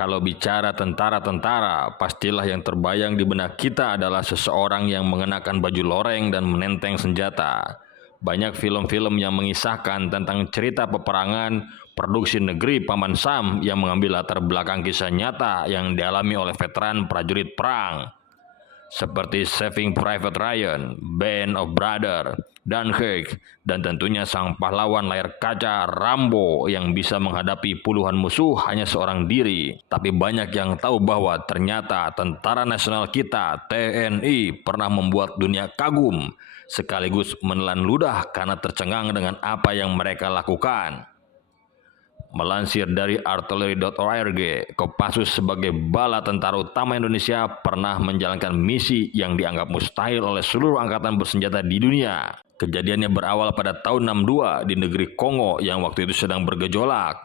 Kalau bicara tentara-tentara, pastilah yang terbayang di benak kita adalah seseorang yang mengenakan baju loreng dan menenteng senjata. Banyak film-film yang mengisahkan tentang cerita peperangan, produksi negeri Paman Sam yang mengambil latar belakang kisah nyata yang dialami oleh veteran prajurit perang. Seperti Saving Private Ryan, Band of Brothers, Dunkirk, dan tentunya sang pahlawan layar kaca Rambo yang bisa menghadapi puluhan musuh hanya seorang diri. Tapi banyak yang tahu bahwa ternyata tentara nasional kita, TNI, pernah membuat dunia kagum, sekaligus menelan ludah karena tercengang dengan apa yang mereka lakukan. Melansir dari artillery.org, Kopassus sebagai bala tentara utama Indonesia pernah menjalankan misi yang dianggap mustahil oleh seluruh angkatan bersenjata di dunia. Kejadiannya berawal pada tahun 62 di negeri Kongo yang waktu itu sedang bergejolak.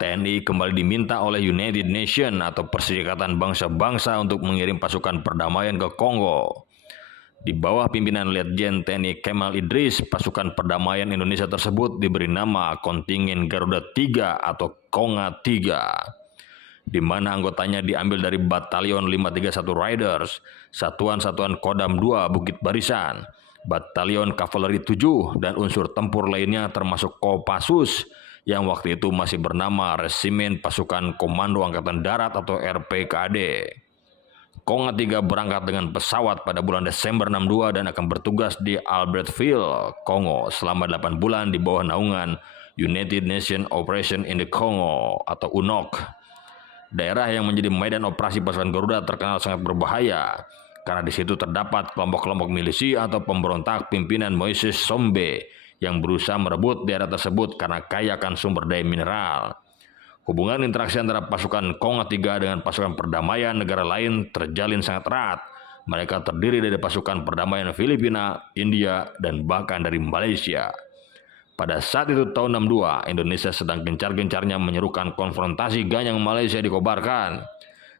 TNI kembali diminta oleh United Nations atau Perserikatan Bangsa-Bangsa untuk mengirim pasukan perdamaian ke Kongo. Di bawah pimpinan Letjen TNI Kemal Idris, pasukan perdamaian Indonesia tersebut diberi nama Kontingen Garuda 3 atau Konga 3, di mana anggotanya diambil dari Batalion 531 Riders, Satuan-Satuan Kodam 2 Bukit Barisan, Batalion Kavaleri 7, dan unsur tempur lainnya termasuk Kopassus yang waktu itu masih bernama Resimen Pasukan Komando Angkatan Darat atau RPKD. Konga 3 berangkat dengan pesawat pada bulan Desember 62 dan akan bertugas di Albertville, Kongo selama 8 bulan di bawah naungan United Nations Operation in the Congo atau UNOC. Daerah yang menjadi medan operasi pasukan Garuda terkenal sangat berbahaya karena di situ terdapat kelompok-kelompok milisi atau pemberontak pimpinan Moises Sombe yang berusaha merebut daerah tersebut karena kaya akan sumber daya mineral. Hubungan interaksi antara pasukan Konga 3 dengan pasukan perdamaian negara lain terjalin sangat erat. Mereka terdiri dari pasukan perdamaian Filipina, India, dan bahkan dari Malaysia. Pada saat itu tahun 62, Indonesia sedang gencar-gencarnya menyerukan konfrontasi ganyang Malaysia dikobarkan.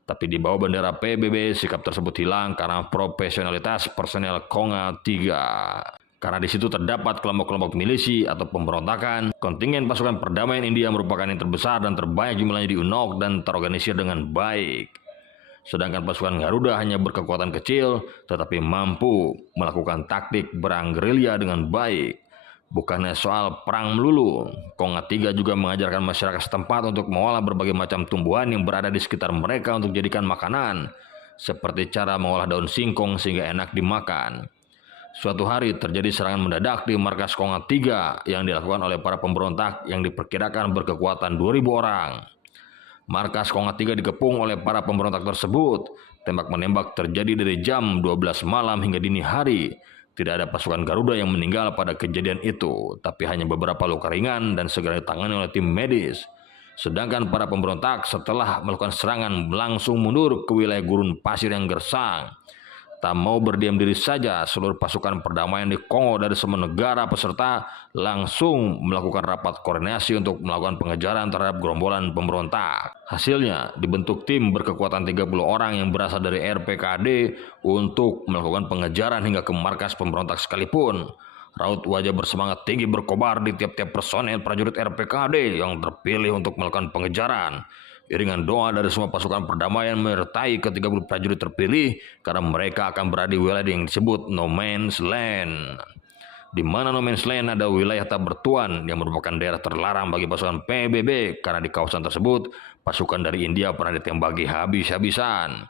Tapi di bawah bendera PBB, sikap tersebut hilang karena profesionalitas personel Konga 3. Karena di situ terdapat kelompok-kelompok milisi atau pemberontakan, kontingen pasukan perdamaian India merupakan yang terbesar dan terbanyak jumlahnya di UNOC dan terorganisir dengan baik. Sedangkan pasukan Garuda hanya berkekuatan kecil, tetapi mampu melakukan taktik perang gerilya dengan baik. Bukannya soal perang melulu, Konga 3 juga mengajarkan masyarakat setempat untuk mengolah berbagai macam tumbuhan yang berada di sekitar mereka untuk dijadikan makanan, seperti cara mengolah daun singkong sehingga enak dimakan. Suatu hari terjadi serangan mendadak di markas Konga 3 yang dilakukan oleh para pemberontak yang diperkirakan berkekuatan 2.000 orang. Markas Konga 3 dikepung oleh para pemberontak tersebut. Tembak-menembak terjadi dari jam 12 malam hingga dini hari. Tidak ada pasukan Garuda yang meninggal pada kejadian itu, tapi hanya beberapa luka ringan dan segera ditangani oleh tim medis. Sedangkan para pemberontak setelah melakukan serangan langsung mundur ke wilayah gurun pasir yang gersang. Tak mau berdiam diri saja, seluruh pasukan perdamaian di Kongo dari semua negara peserta langsung melakukan rapat koordinasi untuk melakukan pengejaran terhadap gerombolan pemberontak. Hasilnya, dibentuk tim berkekuatan 30 orang yang berasal dari RPKD untuk melakukan pengejaran hingga ke markas pemberontak sekalipun. Raut wajah bersemangat tinggi berkobar di tiap-tiap personel prajurit RPKD yang terpilih untuk melakukan pengejaran. Iringan doa dari semua pasukan perdamaian menyertai ke-30 prajurit terpilih karena mereka akan berada di wilayah yang disebut No Man's Land. Di mana No Man's Land ada wilayah tak bertuan yang merupakan daerah terlarang bagi pasukan PBB karena di kawasan tersebut pasukan dari India pernah ditembaki habis-habisan.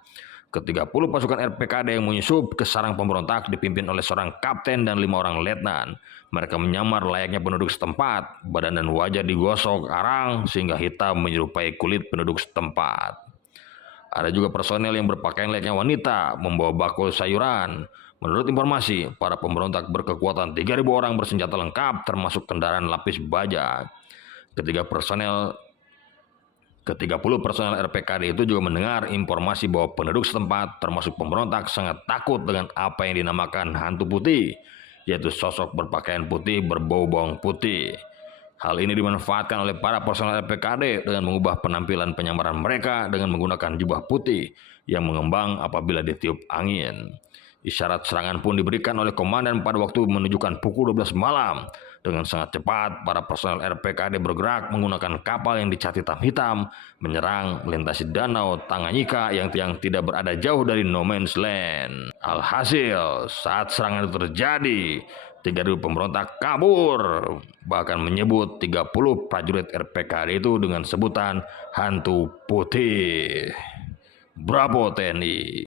Ke-30 pasukan RPKD yang menyusup ke sarang pemberontak dipimpin oleh seorang kapten dan 5 orang letnan. Mereka menyamar layaknya penduduk setempat, badan dan wajah digosok arang sehingga hitam menyerupai kulit penduduk setempat. Ada juga personel yang berpakaian layaknya wanita, membawa bakul sayuran. Menurut informasi, para pemberontak berkekuatan 3.000 orang bersenjata lengkap termasuk kendaraan lapis baja. Ke-30 personel RPKD itu juga mendengar informasi bahwa penduduk setempat termasuk pemberontak sangat takut dengan apa yang dinamakan hantu putih, yaitu sosok berpakaian putih berbau bawang putih. Hal ini dimanfaatkan oleh para personel RPKD dengan mengubah penampilan penyamaran mereka dengan menggunakan jubah putih yang mengembang apabila ditiup angin. Isyarat serangan pun diberikan oleh komandan pada waktu menunjukkan pukul 12 malam. Dengan sangat cepat, para personel RPKAD bergerak menggunakan kapal yang dicat hitam-hitam, menyerang melintasi danau Tanganyika yang tidak berada jauh dari no man's land. Alhasil, saat serangan itu terjadi, 3.000 pemberontak kabur, bahkan menyebut 30 prajurit RPKAD itu dengan sebutan hantu putih. Bravo TNI.